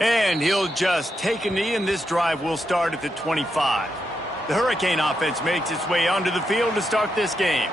And he'll just take a knee, and this drive will start at the 25. The Hurricane offense makes its way onto the field to start this game.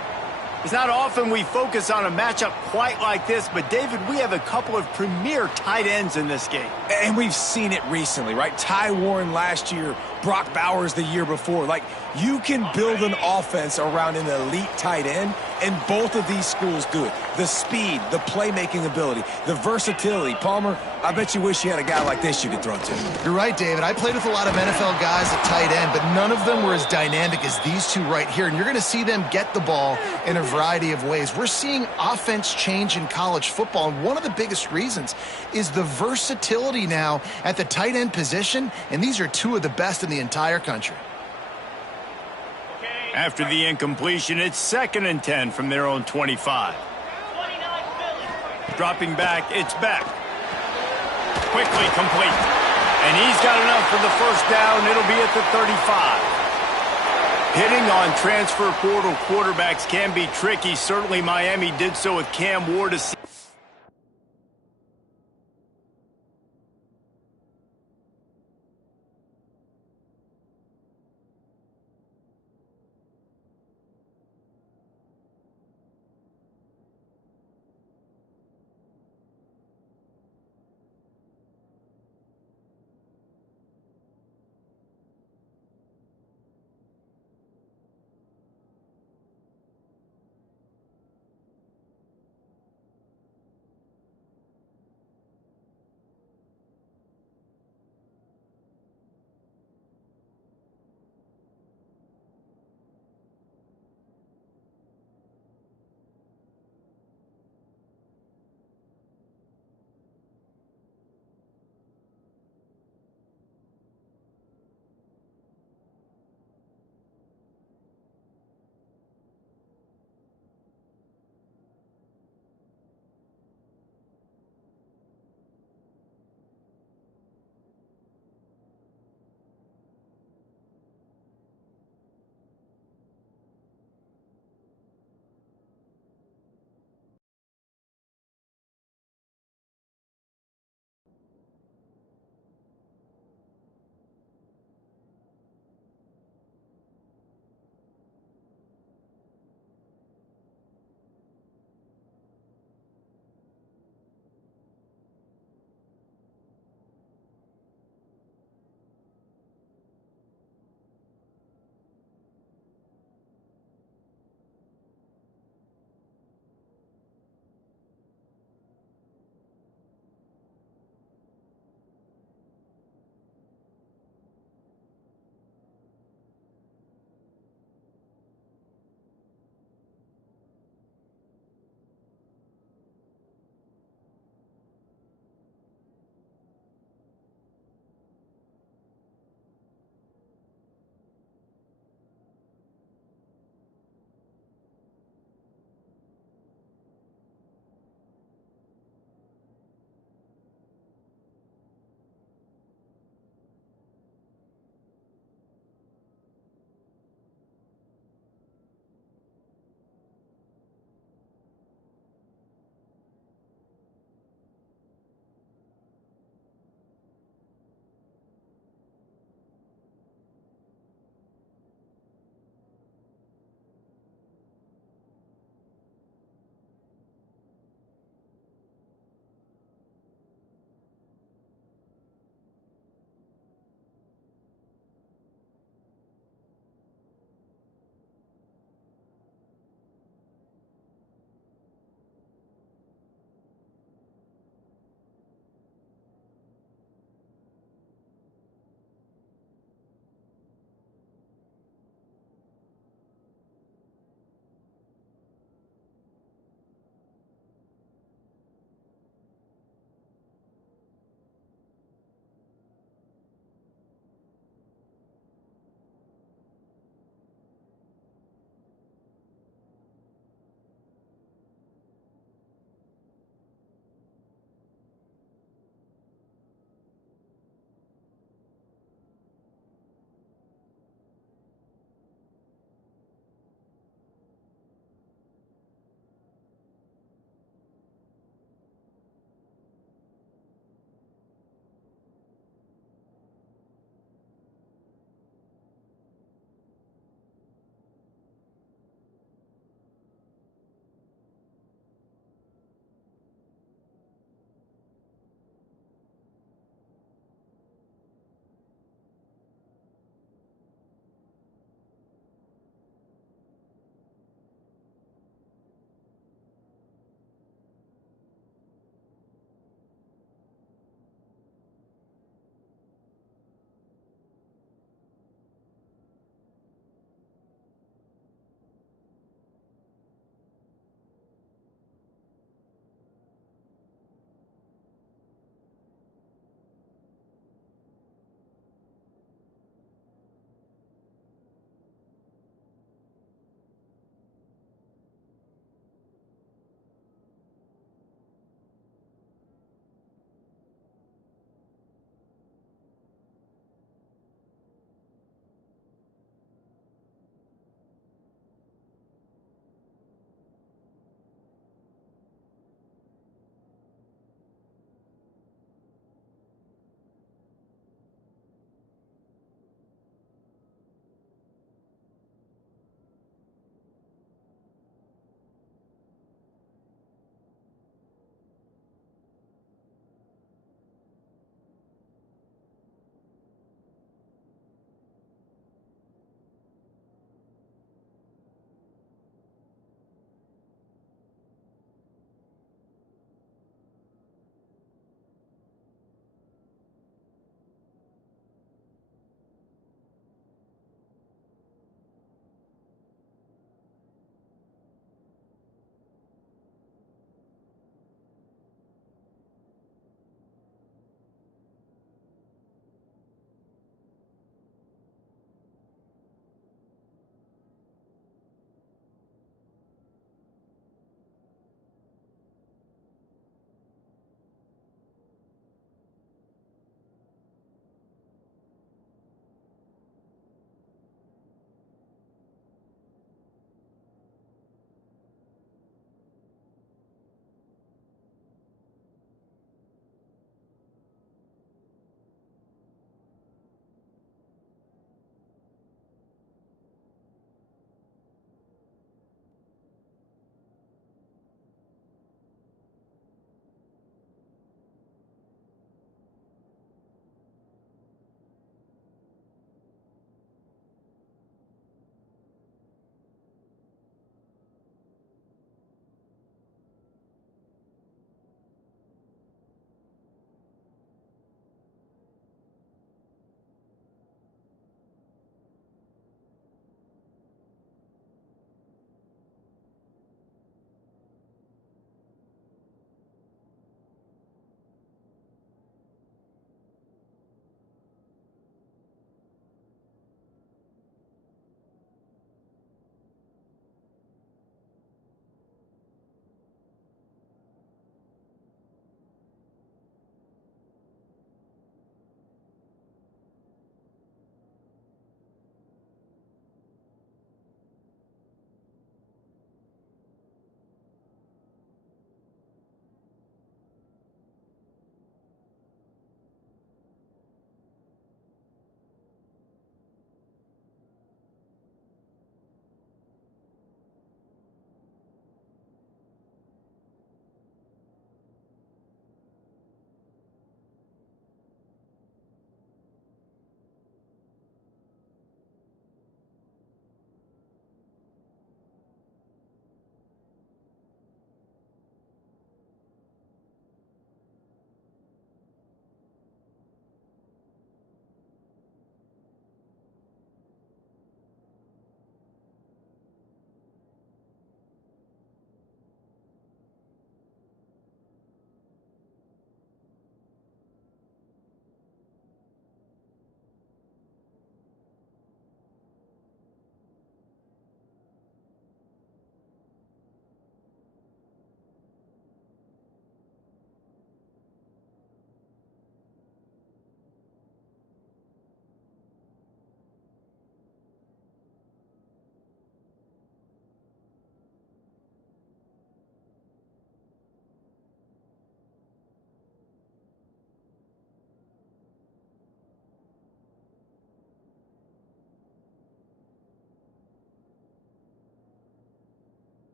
It's not often we focus on a matchup quite like this, but, David, we have a couple of premier tight ends in this game. And we've seen it recently, right? Ty Warren last year, Brock Bowers the year before. Like, you can build an offense around an elite tight end, and both of these schools do it. The speed, the playmaking ability, the versatility. Palmer, I bet you wish you had a guy like this you could throw to. You're right, David. I played with a lot of NFL guys at tight end, but none of them were as dynamic as these two right here. And you're going to see them get the ball in a variety of ways. We're seeing offense change in college football, and one of the biggest reasons is the versatility now at the tight end position, and these are two of the best in the entire country. After the incompletion, it's 2nd and 10 from their own 25. Dropping back, it's Beck. Quickly complete. And he's got enough for the first down. It'll be at the 35. Hitting on transfer portal quarterbacks can be tricky. Certainly Miami did so with Cam Ward.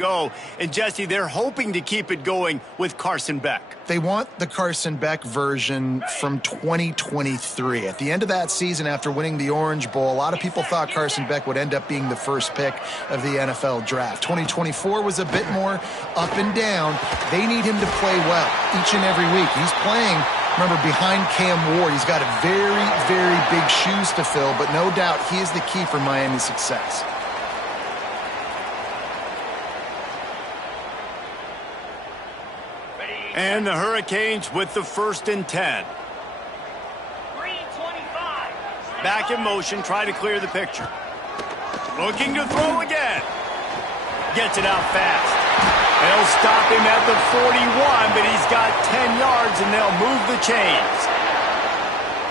go. And, Jesse, they're hoping to keep it going with Carson Beck. They want the Carson Beck version from 2023. At the end of that season, after winning the Orange Bowl, a lot of people thought Carson Beck would end up being the first pick of the NFL draft. 2024 was a bit more up and down. They need him to play well each and every week. He's playing, remember, behind Cam Ward. He's got a very, very big shoes to fill, but no doubt he is the key for Miami's success. And the Hurricanes with the 1st and 10. Back in motion, try to clear the picture. Looking to throw again. Gets it out fast. They'll stop him at the 41, but he's got 10 yards, and they'll move the chains.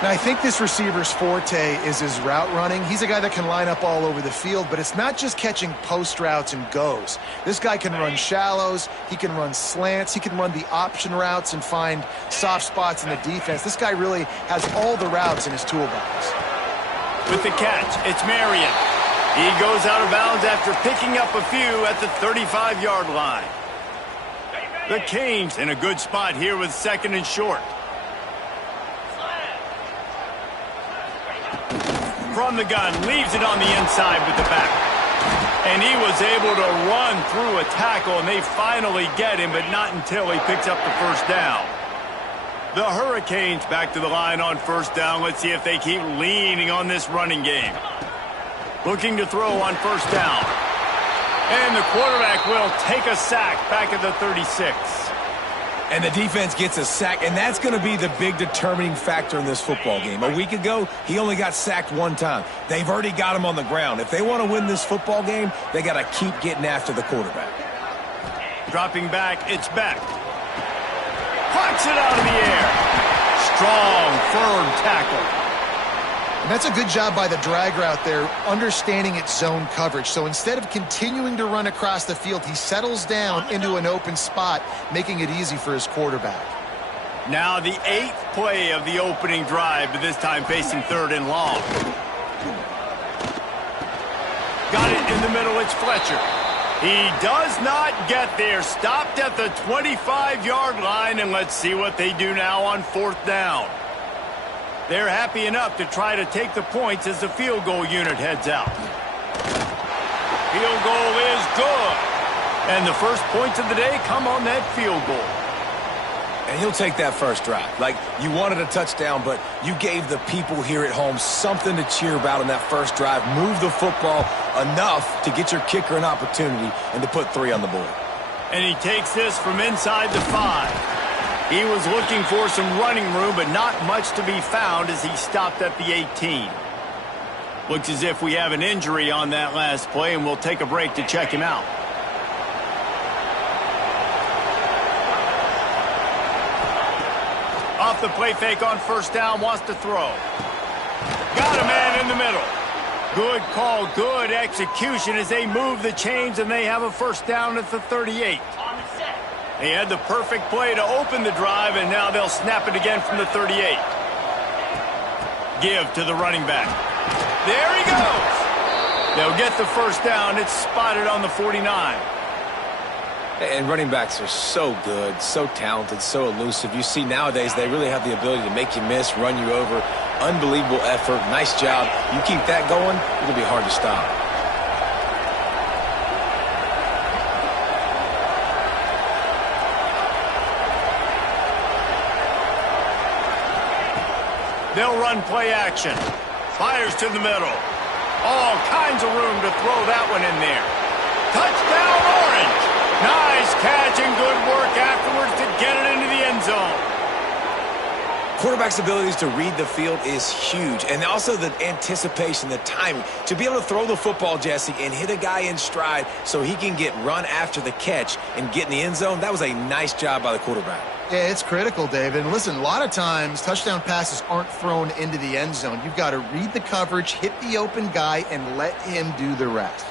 Now, I think this receiver's forte is his route running. He's a guy that can line up all over the field, but it's not just catching post routes and goes. This guy can run shallows, he can run slants, he can run the option routes and find soft spots in the defense. This guy really has all the routes in his toolbox. With the catch, it's Marion. He goes out of bounds after picking up a few at the 35-yard line. The Canes in a good spot here with 2nd and short. From the gun, leaves it on the inside with the back. And he was able to run through a tackle, and they finally get him, but not until he picks up the 1st down. The Hurricanes back to the line on 1st down. Let's see if they keep leaning on this running game. Looking to throw on 1st down. And the quarterback will take a sack back at the 36. And the defense gets a sack, and that's going to be the big determining factor in this football game. A week ago, he only got sacked 1 time. They've already got him on the ground. If they want to win this football game, they got to keep getting after the quarterback. Dropping back, it's Beck. Plucks it out of the air. Strong, firm tackle. And that's a good job by the drag route there, understanding its zone coverage. So instead of continuing to run across the field, he settles down into an open spot, making it easy for his quarterback. Now the 8th play of the opening drive, but this time facing 3rd and long. Got it in the middle, it's Fletcher. He does not get there. Stopped at the 25-yard line, and let's see what they do now on 4th down. They're happy enough to try to take the points as the field goal unit heads out. Field goal is good. And the first points of the day come on that field goal. And he'll take that first drive. Like, you wanted a touchdown, but you gave the people here at home something to cheer about on that first drive. Move the football enough to get your kicker an opportunity and to put 3 on the board. And he takes this from inside the 5. He was looking for some running room, but not much to be found as he stopped at the 18. Looks as if we have an injury on that last play, and we'll take a break to check him out. Off the play fake on 1st down, wants to throw. Got a man in the middle. Good call, good execution as they move the chains, and they have a 1st down at the 38. They had the perfect play to open the drive, and now they'll snap it again from the 38. Give to the running back. There he goes. They'll get the 1st down. It's spotted on the 49. And running backs are so good, so talented, so elusive. You see nowadays they really have the ability to make you miss, run you over. Unbelievable effort. Nice job. You keep that going, it'll be hard to stop. They'll run play action. Fires to the middle. All kinds of room to throw that one in there. Touchdown, Orange. Nice catch and good work afterwards to get it into the end zone. Quarterback's abilities to read the field is huge, and also the anticipation, the timing. To be able to throw the football, Jesse, and hit a guy in stride so he can get run after the catch and get in the end zone, that was a nice job by the quarterback. Yeah, it's critical, David. And listen, a lot of times touchdown passes aren't thrown into the end zone. You've got to read the coverage, hit the open guy, and let him do the rest.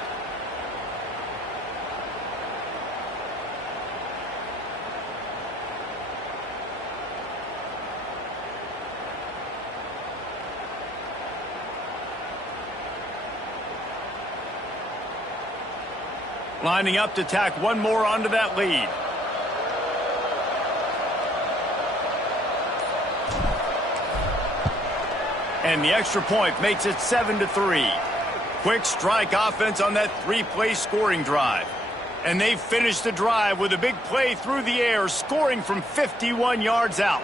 Lining up to tack one more onto that lead. And the extra point makes it 7-3. Quick strike offense on that three-play scoring drive. And they finish the drive with a big play through the air, scoring from 51 yards out.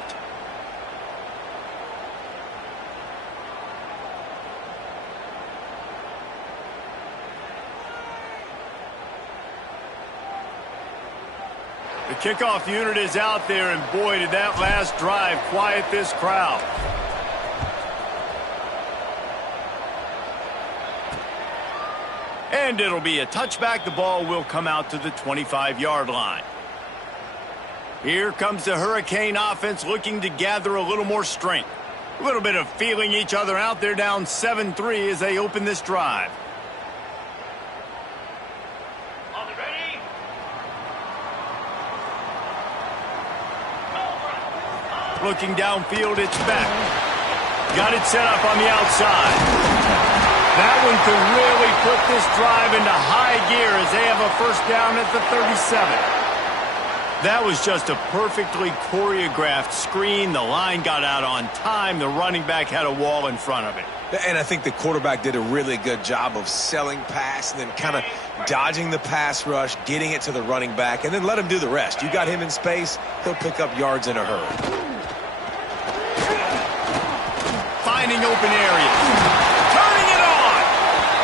The kickoff unit is out there, and boy, did that last drive quiet this crowd. And it'll be a touchback. The ball will come out to the 25-yard line. Here comes the Hurricane offense looking to gather a little more strength. A little bit of feeling each other out. They're down 7-3 as they open this drive. Looking downfield, it's back. Got it set up on the outside. That one could really put this drive into high gear as they have a first down at the 37. That was just a perfectly choreographed screen. The line got out on time. The running back had a wall in front of it. And I think the quarterback did a really good job of selling pass and then kind of dodging the pass rush, getting it to the running back, and then let him do the rest. You got him in space, he'll pick up yards in a hurry. Finding open areas. Turning it on.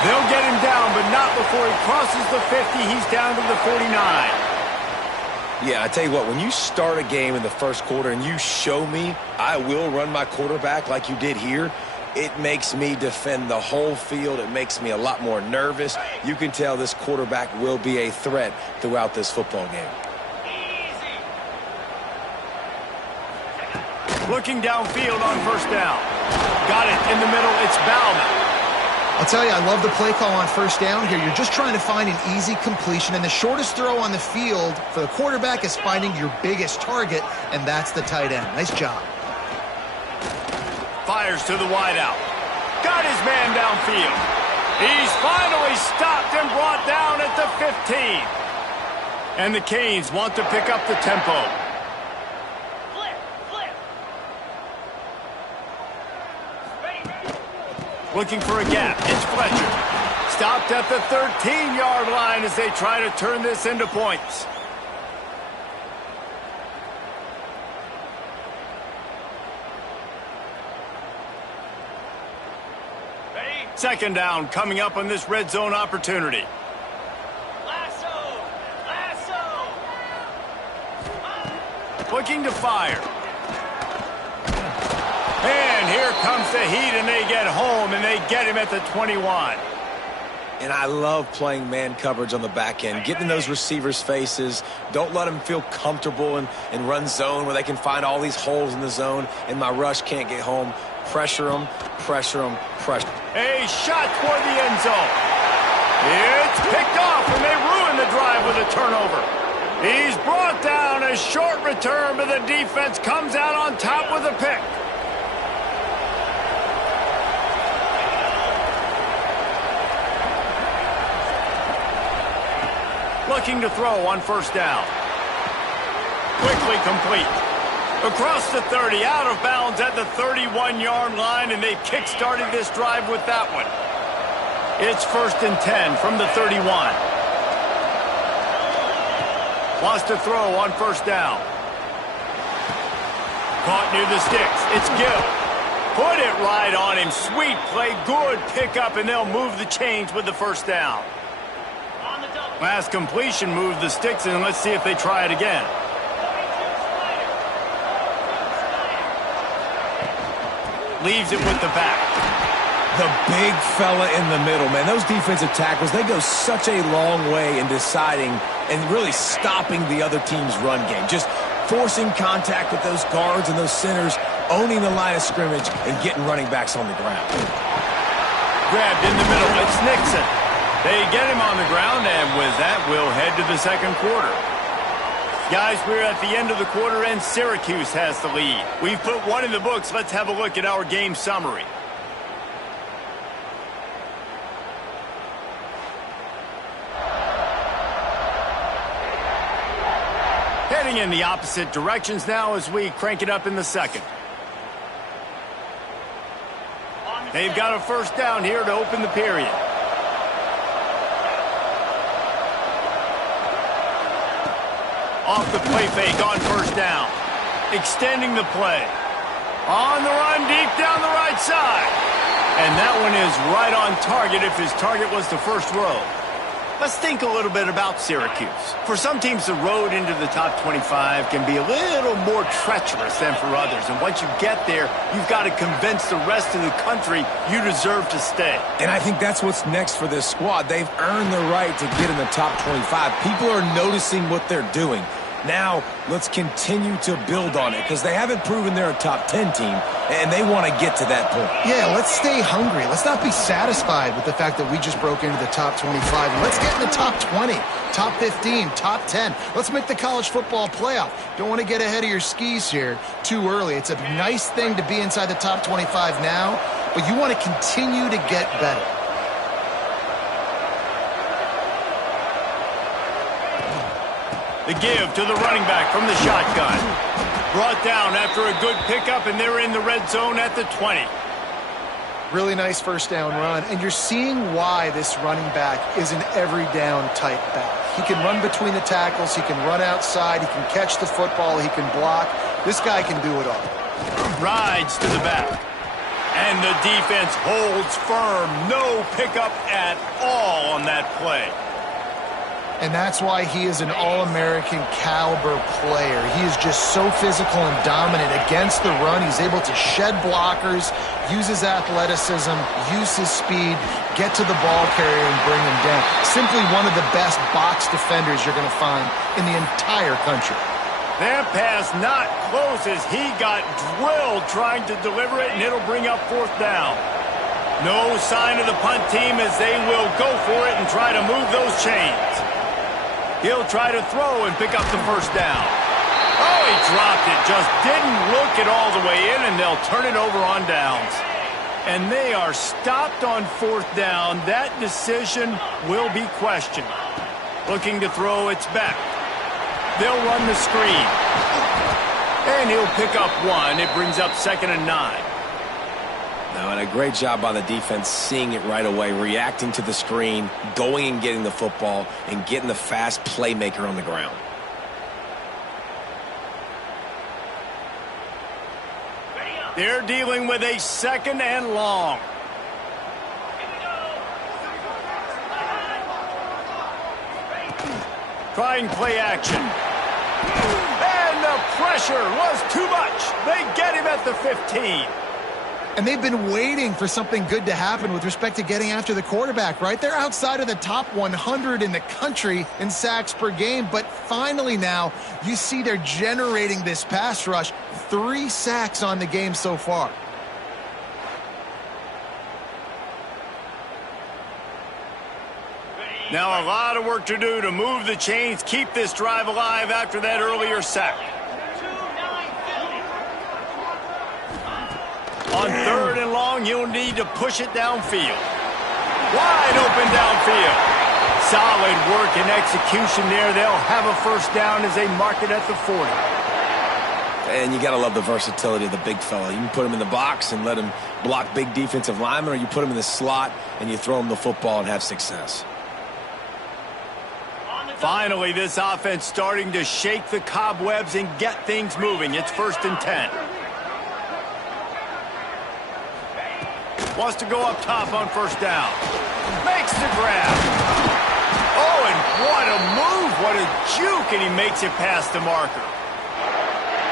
They'll get him down, but not before he crosses the 50. He's down to the 49. Yeah, I tell you what, when you start a game in the first quarter and you show me I will run my quarterback like you did here, it makes me defend the whole field. It makes me a lot more nervous. You can tell this quarterback will be a threat throughout this football game. Looking downfield on first down. Got it in the middle. It's Bauman. I'll tell you, I love the play call on first down here. You're just trying to find an easy completion, and the shortest throw on the field for the quarterback is finding your biggest target, and that's the tight end. Nice job. Fires to the wideout. Got his man downfield. He's finally stopped and brought down at the 15. And the Canes want to pick up the tempo. Looking for a gap. It's Fletcher. Stopped at the 13-yard line as they try to turn this into points. Second down coming up on this red zone opportunity. Looking to fire. And here comes the heat, and they get home, and they get him at the 21. And I love playing man coverage on the back end, getting in those receivers' faces. Don't let them feel comfortable and run zone where they can find all these holes in the zone, and my rush can't get home. Pressure them, pressure them, pressure. A shot toward the end zone. It's picked off, and they ruin the drive with a turnover. He's brought down. A short return, but the defense comes out on top with a pick. Looking to throw on first down. Quickly complete. Across the 30, out of bounds at the 31-yard line, and they've kick-started this drive with that one. It's 1st and 10 from the 31. Wants to throw on first down. Caught near the sticks. It's Gill. Put it right on him. Sweet play. Good pickup, and they'll move the chains with the first down. Last completion moved the sticks, and let's see if they try it again. Leaves it with the back. The big fella in the middle, man. Those defensive tackles, they go such a long way in deciding and really stopping the other team's run game. Just forcing contact with those guards and those centers, owning the line of scrimmage, and getting running backs on the ground. Grabbed in the middle. It's Nixon. They get him on the ground, and with that, we'll head to the second quarter. Guys, we're at the end of the quarter, and Syracuse has the lead. We've put one in the books. Let's have a look at our game summary. Heading in the opposite directions now as we crank it up in the second. They've got a first down here to open the period. Off the play fake on first down. Extending the play. On the run deep down the right side. And that one is right on target if his target was the first row. Let's think a little bit about Syracuse. For some teams, the road into the top 25 can be a little more treacherous than for others. And once you get there, you've got to convince the rest of the country you deserve to stay. And I think that's what's next for this squad. They've earned the right to get in the top 25. People are noticing what they're doing. Now, let's continue to build on it because they haven't proven they're a top 10 team, and they want to get to that point. Yeah, let's stay hungry. Let's not be satisfied with the fact that we just broke into the top 25. Let's get in the top 20, top 15, top 10. Let's make the college football playoff. Don't want to get ahead of your skis here too early. It's a nice thing to be inside the top 25 now, but you want to continue to get better. The give to the running back from the shotgun. Brought down after a good pickup, and they're in the red zone at the 20. Really nice first down run, and you're seeing why this running back is an every down type back. He can run between the tackles, he can run outside, he can catch the football, he can block. This guy can do it all. Rides to the back. And the defense holds firm. No pickup at all on that play. And that's why he is an All-American caliber player. He is just so physical and dominant against the run. He's able to shed blockers, use his athleticism, use his speed, get to the ball carrier and bring him down. Simply one of the best box defenders you're going to find in the entire country. That pass not close as he got drilled trying to deliver it, and it'll bring up fourth down. No sign of the punt team as they will go for it and try to move those chains. He'll try to throw and pick up the first down. Oh, he dropped it. Just didn't look it all the way in, and they'll turn it over on downs. And they are stopped on fourth down. That decision will be questioned. Looking to throw, it's back. They'll run the screen. And he'll pick up one. It brings up 2nd and 9. No, and a great job by the defense seeing it right away, reacting to the screen, going and getting the football, and getting the fast playmaker on the ground. They're dealing with a 2nd and long. Trying play action. And the pressure was too much. They get him at the 15. And they've been waiting for something good to happen with respect to getting after the quarterback, right? They're outside of the top 100 in the country in sacks per game, but finally now you see they're generating this pass rush. 3 sacks on the game so far. Now a lot of work to do to move the chains, keep this drive alive after that earlier sack. On 3rd and long, you'll need to push it downfield. Wide open downfield. Solid work and execution there. They'll have a first down as they mark it at the 40. And you got to love the versatility of the big fella. You can put him in the box and let him block big defensive linemen, or you put him in the slot and you throw him the football and have success. Finally, this offense starting to shake the cobwebs and get things moving. It's 1st and 10. Wants to go up top on first down. Makes the grab. Oh, and what a move. What a juke, and he makes it past the marker.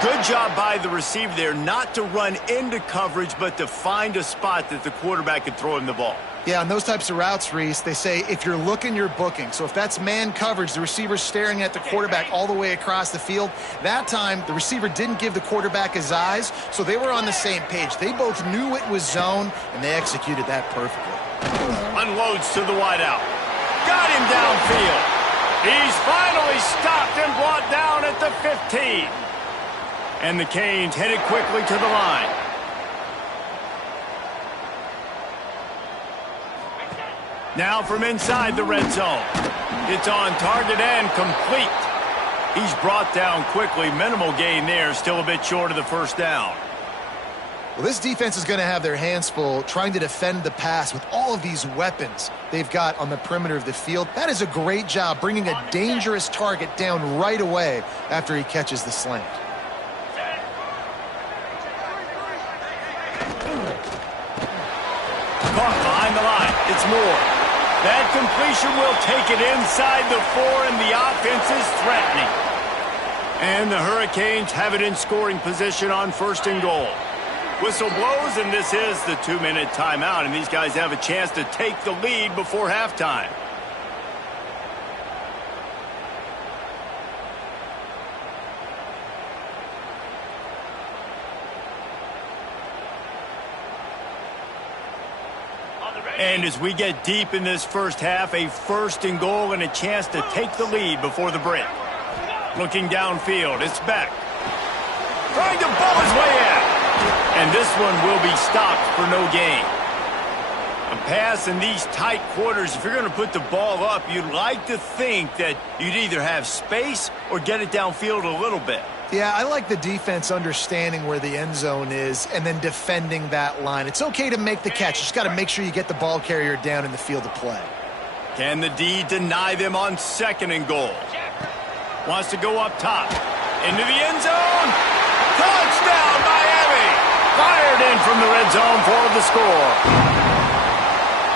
Good job by the receiver there not to run into coverage, but to find a spot that the quarterback could throw him the ball. Yeah, on those types of routes, Reese, they say if you're looking, you're booking. So if that's man coverage, the receiver's staring at the quarterback all the way across the field. That time, the receiver didn't give the quarterback his eyes, so they were on the same page. They both knew it was zone, and they executed that perfectly. Unloads to the wideout. Got him downfield. He's finally stopped and brought down at the 15. And the Canes headed quickly to the line. Now from inside the red zone. It's on target and complete. He's brought down quickly. Minimal gain there. Still a bit short of the first down. Well, this defense is going to have their hands full trying to defend the pass with all of these weapons they've got on the perimeter of the field. That is a great job bringing a dangerous target down right away after he catches the slant. Caught behind the line. It's Moore. That completion will take it inside the 4, and the offense is threatening. And the Hurricanes have it in scoring position on 1st and goal. Whistle blows, and this is the 2-minute timeout, and these guys have a chance to take the lead before halftime. And as we get deep in this first half, a 1st and goal and a chance to take the lead before the break. Looking downfield, it's Beck. Trying to ball his way in. And this one will be stopped for no gain. A pass in these tight quarters, if you're going to put the ball up, you'd like to think that you'd either have space or get it downfield a little bit. Yeah, I like the defense understanding where the end zone is and then defending that line. It's okay to make the catch. You just got to make sure you get the ball carrier down in the field of play. Can the D deny them on 2nd and goal? Wants to go up top. Into the end zone. Touchdown, Miami! Fired in from the red zone for the score.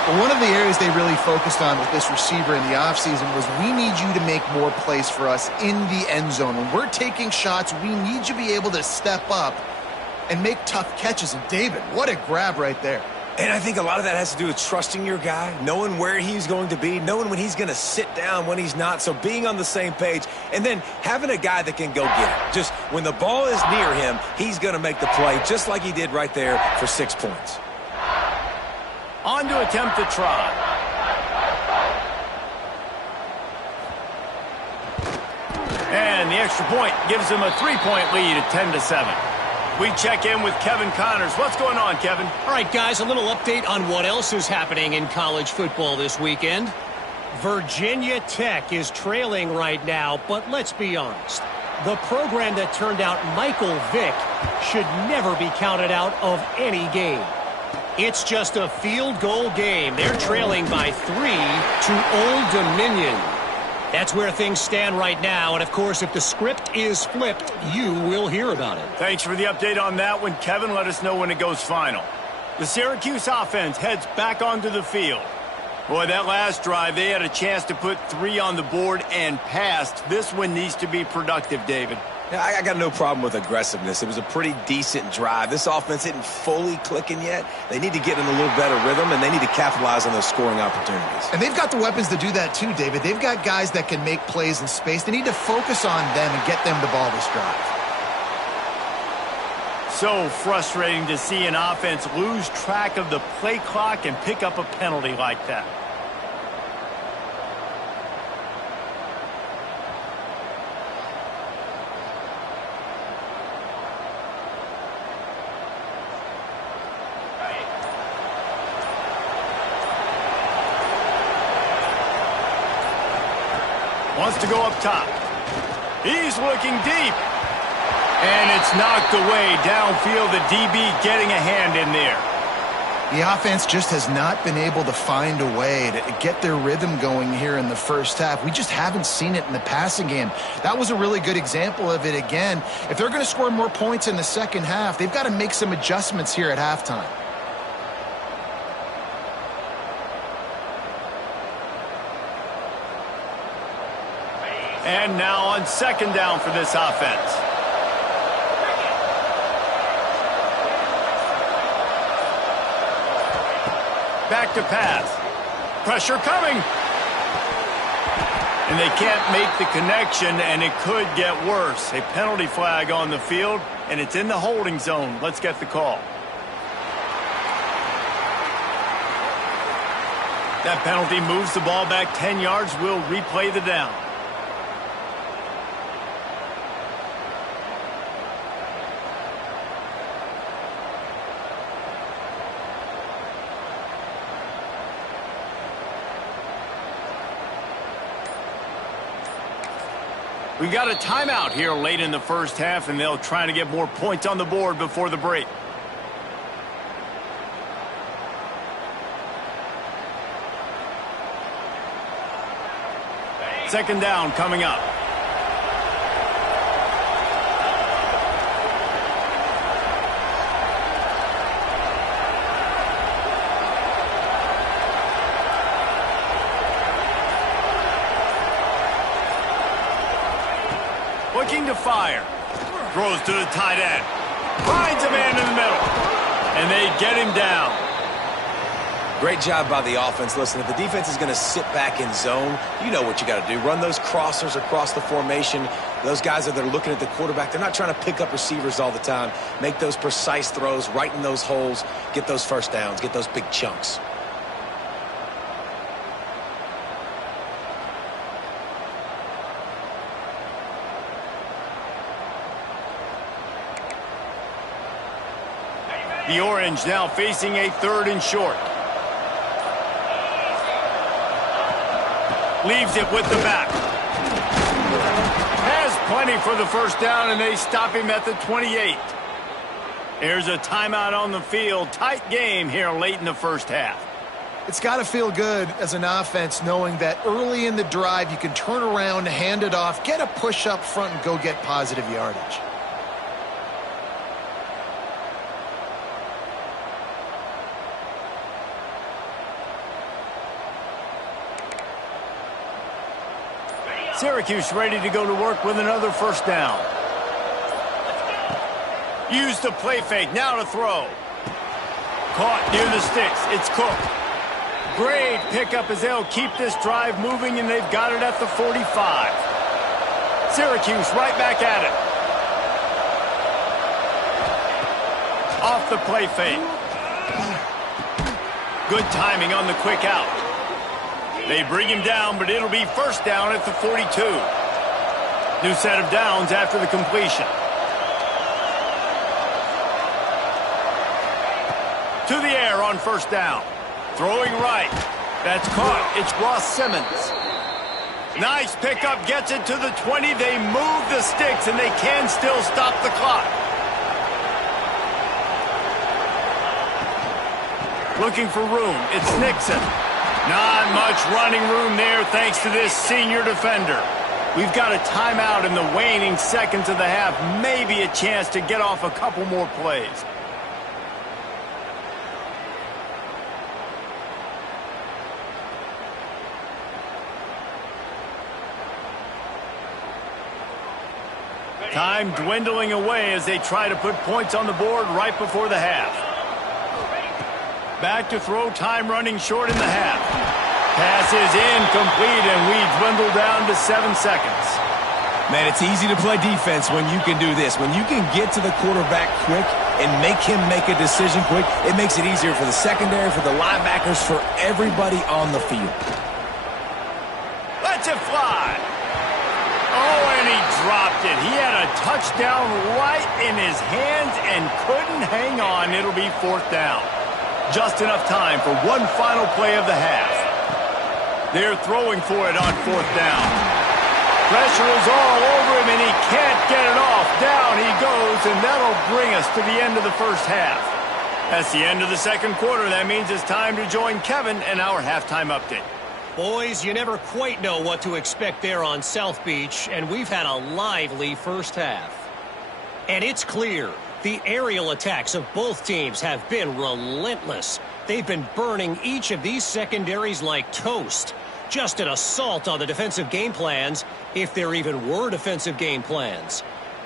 Well, one of the areas they really focused on with this receiver in the offseason was we need you to make more plays for us in the end zone. When we're taking shots, we need you to be able to step up and make tough catches. And David, what a grab right there. And I think a lot of that has to do with trusting your guy, knowing where he's going to be, knowing when he's going to sit down, when he's not. So being on the same page, and then having a guy that can go get it. Just when the ball is near him, he's going to make the play, just like he did right there for 6 points. On to attempt the try. And the extra point gives them a 3-point lead at 10-7. We check in with Kevin Connors. What's going on, Kevin? All right, guys, a little update on what else is happening in college football this weekend. Virginia Tech is trailing right now, but let's be honest. The program that turned out Michael Vick should never be counted out of any game. It's just a field goal game. They're trailing by 3 to Old Dominion. That's where things stand right now, and of course, if the script is flipped, you will hear about it. Thanks for the update on that one, Kevin. Let us know when it goes final. The Syracuse offense heads back onto the field. Boy, that last drive, they had a chance to put 3 on the board and passed. This one needs to be productive, David. Yeah, I got no problem with aggressiveness. It was a pretty decent drive. This offense isn't fully clicking yet. They need to get in a little better rhythm, and they need to capitalize on those scoring opportunities. And they've got the weapons to do that too, David. They've got guys that can make plays in space. They need to focus on them and get them the ball this drive. So frustrating to see an offense lose track of the play clock and pick up a penalty like that. Wants to go up top. He's looking deep. And it's knocked away downfield. The DB getting a hand in there. The offense just has not been able to find a way to get their rhythm going here in the first half. We just haven't seen it in the passing game. That was a really good example of it again. If they're going to score more points in the second half, they've got to make some adjustments here at halftime. And now on 2nd down for this offense. Back to pass. Pressure coming. And they can't make the connection, and it could get worse. A penalty flag on the field, and it's in the holding zone. Let's get the call. That penalty moves the ball back 10 yards. We'll replay the down. We've got a timeout here late in the first half, and they'll try to get more points on the board before the break. Second down coming up. Looking to fire. Throws to the tight end. Finds a man in the middle. And they get him down. Great job by the offense. Listen, if the defense is going to sit back in zone, you know what you got to do. Run those crossers across the formation. Those guys that are looking at the quarterback, they're not trying to pick up receivers all the time. Make those precise throws, right in those holes, get those first downs, get those big chunks. The Orange now facing a 3rd and short. Leaves it with the back. Has plenty for the first down, and they stop him at the 28. There's a timeout on the field. Tight game here late in the first half. It's got to feel good as an offense knowing that early in the drive you can turn around, hand it off, get a push up front, and go get positive yardage. Syracuse ready to go to work with another first down. Use the play fake, now to throw. Caught near the sticks, it's Cook. Great pickup as they'll keep this drive moving, and they've got it at the 45. Syracuse right back at it. Off the play fake. Good timing on the quick out. They bring him down, but it'll be first down at the 42. New set of downs after the completion. To the air on first down. Throwing right. That's caught. It's Ross Simmons. Nice pickup. Gets it to the 20. They move the sticks, and they can still stop the clock. Looking for room. It's Nixon. Not much running room there thanks to this senior defender. We've got a timeout in the waning seconds of the half. Maybe a chance to get off a couple more plays. Time dwindling away as they try to put points on the board right before the half. Back to throw, time running short in the half. Pass is incomplete, and we dwindle down to 7 seconds. Man, it's easy to play defense when you can do this. When you can get to the quarterback quick and make him make a decision quick, it makes it easier for the secondary, for the linebackers, for everybody on the field. Let's it fly. Oh, and he dropped it. He had a touchdown right in his hands and couldn't hang on. It'll be 4th down. Just enough time for one final play of the half. They're throwing for it on 4th down. Pressure is all over him, and he can't get it off. Down he goes, and that'll bring us to the end of the first half. That's the end of the second quarter. That means it's time to join Kevin and our halftime update. Boys, you never quite know what to expect there on South Beach, and we've had a lively first half. And it's clear. The aerial attacks of both teams have been relentless. They've been burning each of these secondaries like toast. Just an assault on the defensive game plans, if there even were defensive game plans.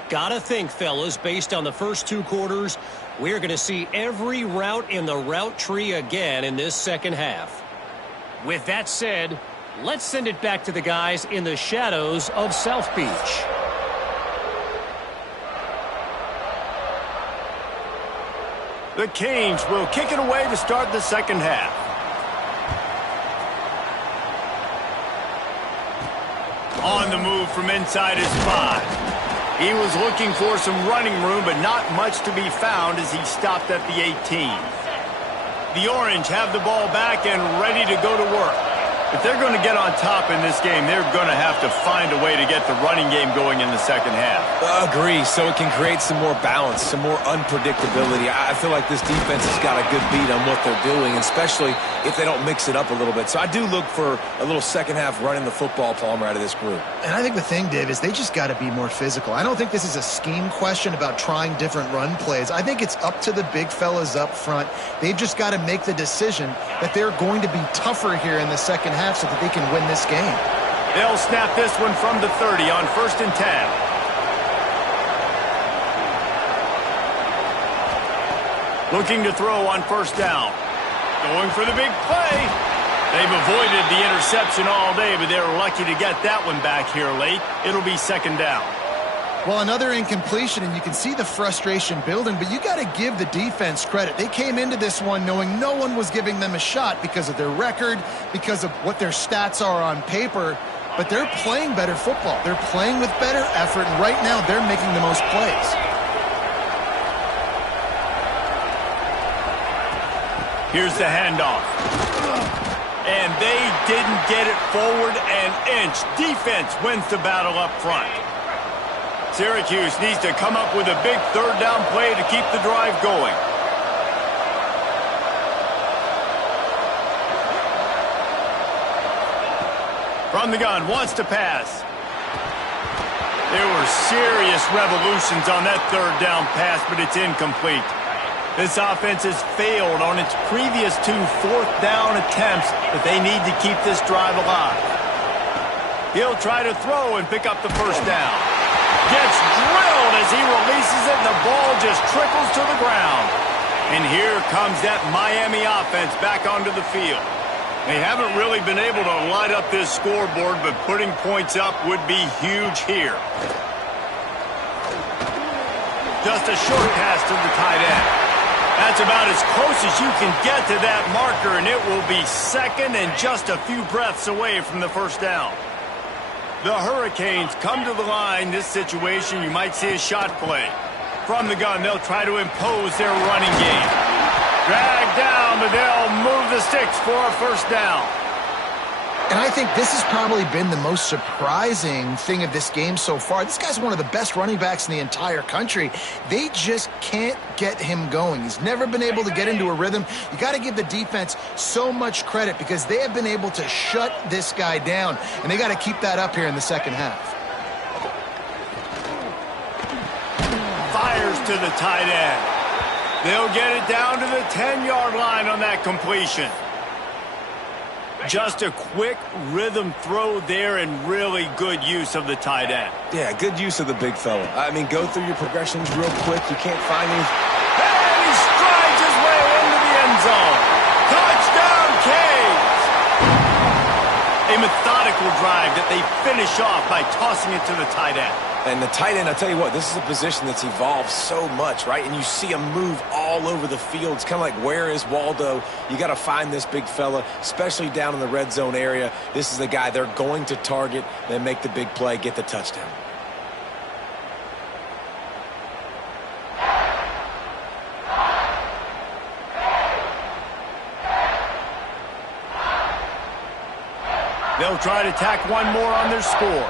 Gotta think, fellas, based on the first 2 quarters, we're going to see every route in the route tree again in this second half. With that said, let's send it back to the guys in the shadows of South Beach. The Canes will kick it away to start the second half. On the move from inside his 5. He was looking for some running room, but not much to be found as he stopped at the 18. The Orange have the ball back and ready to go to work. If they're going to get on top in this game, they're going to have to find a way to get the running game going in the second half. Agree, so it can create some more balance, some more unpredictability. I feel like this defense has got a good beat on what they're doing, especially if they don't mix it up a little bit. So I do look for a little second half running the football, Palmer, out of this group. And I think the thing, Dave, is they just got to be more physical. I don't think this is a scheme question about trying different run plays. I think it's up to the big fellas up front. They've just got to make the decision that they're going to be tougher here in the second half so that they can win this game. They'll snap this one from the 30 on 1st and 10. Looking to throw on 1st down. Going for the big play. They've avoided the interception all day, but they're lucky to get that one back here late. It'll be 2nd down. Well, another incompletion, and you can see the frustration building, but you got to give the defense credit. They came into this one knowing no one was giving them a shot because of their record, because of what their stats are on paper, but they're playing better football. They're playing with better effort, and right now they're making the most plays. Here's the handoff. And they didn't get it forward an inch. Defense wins the battle up front. Syracuse needs to come up with a big 3rd down play to keep the drive going. From the gun, wants to pass. There were serious revolutions on that 3rd down pass, but it's incomplete. This offense has failed on its previous 2 4th down attempts, but they need to keep this drive alive. He'll try to throw and pick up the 1st down. Gets drilled as he releases it, and the ball just trickles to the ground. And here comes that Miami offense back onto the field. They haven't really been able to light up this scoreboard, but putting points up would be huge here. Just a short pass to the tight end. That's about as close as you can get to that marker, and it will be 2nd and just a few breaths away from the 1st down. The Hurricanes come to the line. This situation, you might see a shot play. From the gun, they'll try to impose their running game. Dragged down, but they'll move the sticks for a 1st down. And I think this has probably been the most surprising thing of this game so far. This guy's one of the best running backs in the entire country. They just can't get him going. He's never been able to get into a rhythm. You got to give the defense so much credit because they have been able to shut this guy down, and they got to keep that up here in the second half. Fires to the tight end. They'll get it down to the 10-yard line on that completion. Just a quick rhythm throw there and really good use of the tight end. Yeah, good use of the big fella. I mean, go through your progressions real quick. You can't find any. And he strides his way into the end zone. Touchdown, Canes! A methodical drive that they finish off by tossing it to the tight end. And the tight end, I'll tell you what, this is a position that's evolved so much, right? And you see him move all over the field. It's kind of like, where is Waldo? You got to find this big fella, especially down in the red zone area. This is the guy they're going to target, then make the big play, get the touchdown. They'll try to tack one more on their score.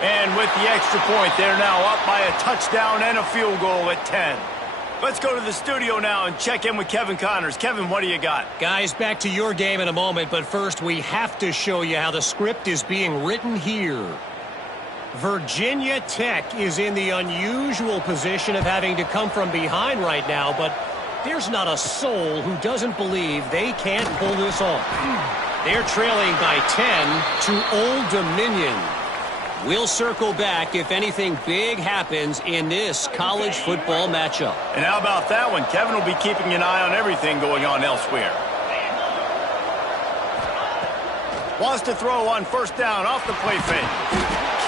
And with the extra point, they're now up by a touchdown and a field goal at 10. Let's go to the studio now and check in with Kevin Connors. Kevin, what do you got? Guys, back to your game in a moment, but first we have to show you how the script is being written here. Virginia Tech is in the unusual position of having to come from behind right now, but there's not a soul who doesn't believe they can't pull this off. They're trailing by 10 to Old Dominion. We'll circle back if anything big happens in this college football matchup. And how about that one? Kevin will be keeping an eye on everything going on elsewhere. Wants to throw on 1st down off the play fake.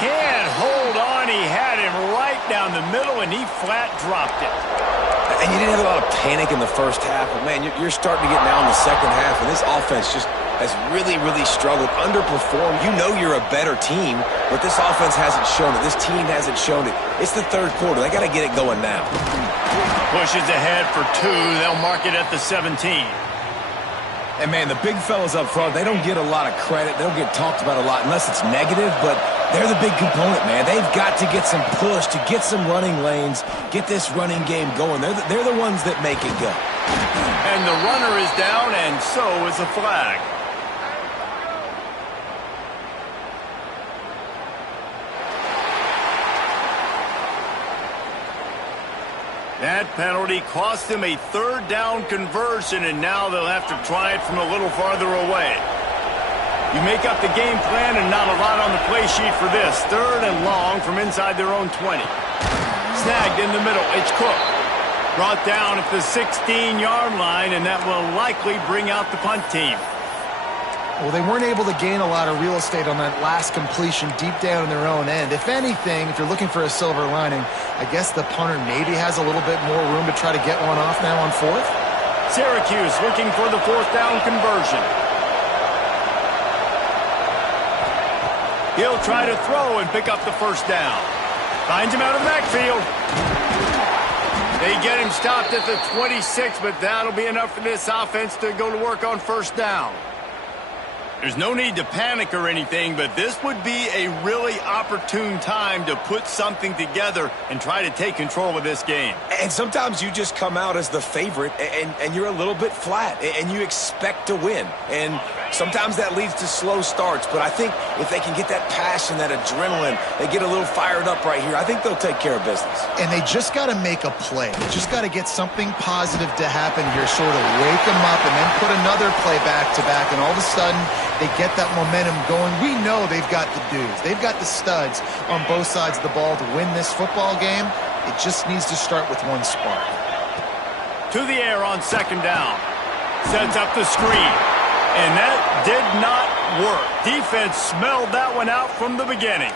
Can't hold on. He had him right down the middle, and he flat dropped it. And you didn't have a lot of panic in the 1st half, but man, you're starting to get now in the 2nd half, and this offense just has really, really struggled, underperformed. You know you're a better team, but this offense hasn't shown it. This team hasn't shown it. It's the 3rd quarter. They got to get it going now. Pushes ahead for 2. They'll mark it at the 17. And, man, the big fellas up front, they don't get a lot of credit. They don't get talked about a lot unless it's negative, but they're the big component, man. They've got to get some push, to get some running lanes, get this running game going. They're the ones that make it go. And the runner is down, and so is a flag. That penalty cost them a 3rd down conversion, and now they'll have to try it from a little farther away. You make up the game plan and not a lot on the play sheet for this. 3rd and long from inside their own 20. Snagged in the middle. It's Cook. Brought down at the 16-yard line, and that will likely bring out the punt team. Well, they weren't able to gain a lot of real estate on that last completion deep down in their own end. If anything, if you're looking for a silver lining, I guess the punter maybe has a little bit more room to try to get one off now on 4th. Syracuse looking for the 4th down conversion. He'll try to throw and pick up the 1st down. Finds him out of the backfield. They get him stopped at the 26, but that'll be enough for this offense to go to work on 1st down. There's no need to panic or anything, but this would be a really opportune time to put something together and try to take control of this game. And sometimes you just come out as the favorite, and you're a little bit flat, and you expect to win. And sometimes that leads to slow starts, but I think if they can get that passion, that adrenaline, they get a little fired up right here, I think they'll take care of business. And they just got to make a play. They just got to get something positive to happen here, sort of wake them up, and then put another play back-to-back, and all of a sudden they get that momentum going. We know they've got the dudes. They've got the studs on both sides of the ball to win this football game. It just needs to start with one spark. To the air on 2nd down. Sets up the screen. And that did not work. Defense smelled that one out from the beginning.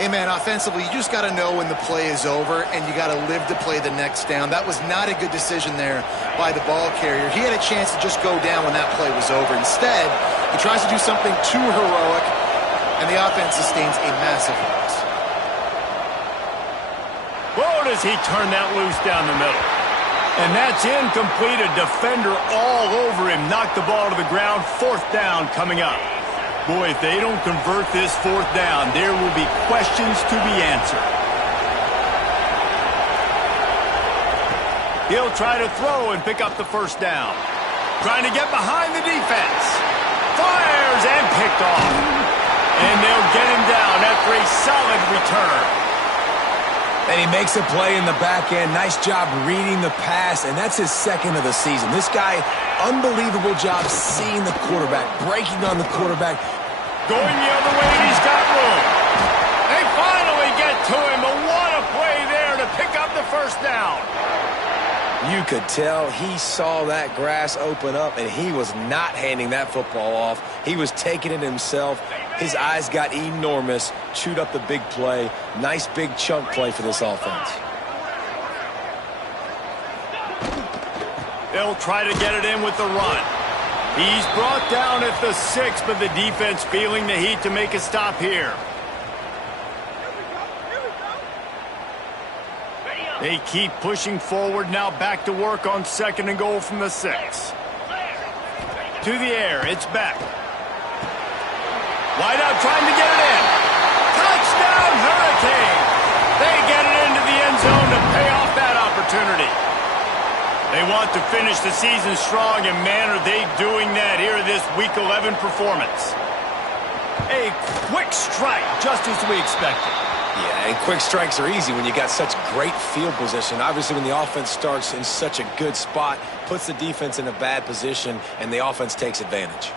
Hey, man, offensively, you just got to know when the play is over, and you got to live to play the next down. That was not a good decision there by the ball carrier. He had a chance to just go down when that play was over. Instead, he tries to do something too heroic, and the offense sustains a massive loss. Whoa, does he turn that loose down the middle. And that's incomplete. A defender all over him. Knocked the ball to the ground. 4th down coming up. Boy, if they don't convert this 4th down, there will be questions to be answered. He'll try to throw and pick up the 1st down. Trying to get behind the defense. Fires and picked off. And they'll get him down after a solid return. And he makes a play in the back end. Nice job reading the pass, and that's his 2nd of the season. This guy, unbelievable job seeing the quarterback, breaking on the quarterback. Going the other way, and he's got room. They finally get to him, but what a play there to pick up the 1st down. You could tell he saw that grass open up, and he was not handing that football off. He was taking it himself. His eyes got enormous, chewed up the big play. Nice big chunk play for this offense. They'll try to get it in with the run. He's brought down at the 6, but the defense feeling the heat to make a stop here. They keep pushing forward, now back to work on 2nd and goal from the 6. To the air, it's back. Wide out trying to get it in. Touchdown, Hurricane! They get it into the end zone to pay off that opportunity. They want to finish the season strong, and man, are they doing that here in this Week 11 performance. A quick strike, just as we expected. Yeah, and quick strikes are easy when you got such great field position. Obviously, when the offense starts in such a good spot, puts the defense in a bad position, and the offense takes advantage.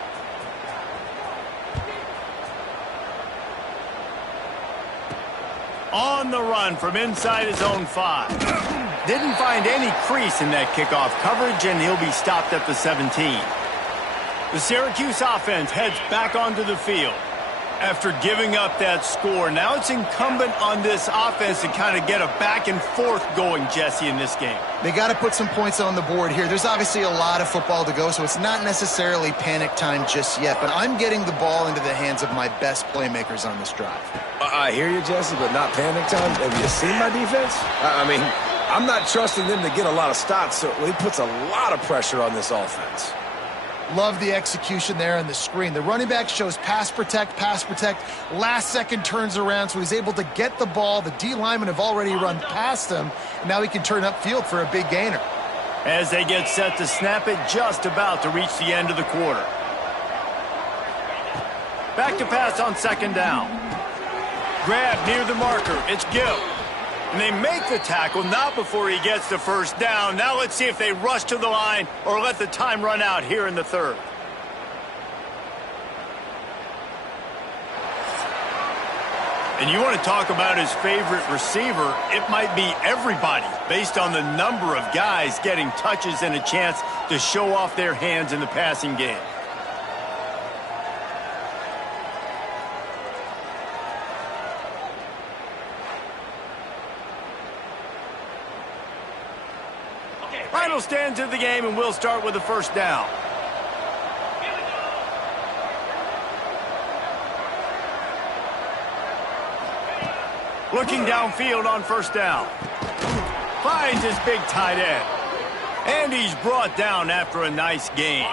On the run from inside his own 5. Didn't find any crease in that kickoff coverage, and he'll be stopped at the 17. The Syracuse offense heads back onto the field. After giving up that score, now it's incumbent on this offense to kind of get a back and forth going, Jesse, in this game. They got to put some points on the board here. There's obviously a lot of football to go, so it's not necessarily panic time just yet, but I'm getting the ball into the hands of my best playmakers on this drive. I hear you, Jesse, but not panic time. Have you seen my defense? I mean, I'm not trusting them to get a lot of stops, so he puts a lot of pressure on this offense. Love the execution there on the screen. The running back shows pass protect, last second turns around, so he's able to get the ball. The D linemen have already run past him, and now he can turn upfield for a big gainer. As they get set to snap it, just about to reach the end of the quarter. Back to pass on second down. Grab near the marker. It's Gill. And they make the tackle, not before he gets the first down. Now let's see if they rush to the line or let the time run out here in the third. And you want to talk about his favorite receiver, it might be everybody, based on the number of guys getting touches and a chance to show off their hands in the passing game. Final stands of the game, and we'll start with the first down. Looking downfield on first down. Finds his big tight end. And he's brought down after a nice gain.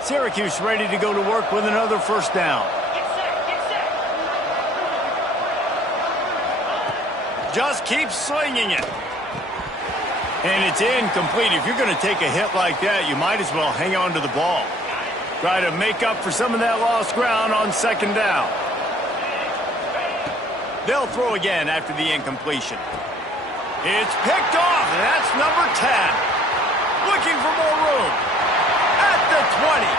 Syracuse ready to go to work with another first down. Just keeps slinging it. And it's incomplete. If you're going to take a hit like that, you might as well hang on to the ball. Try to make up for some of that lost ground on second down. They'll throw again after the incompletion. It's picked off, and that's number 10. Looking for more room. At the 20.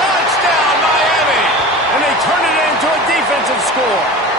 Touchdown, Miami! And they turn it into a defensive score.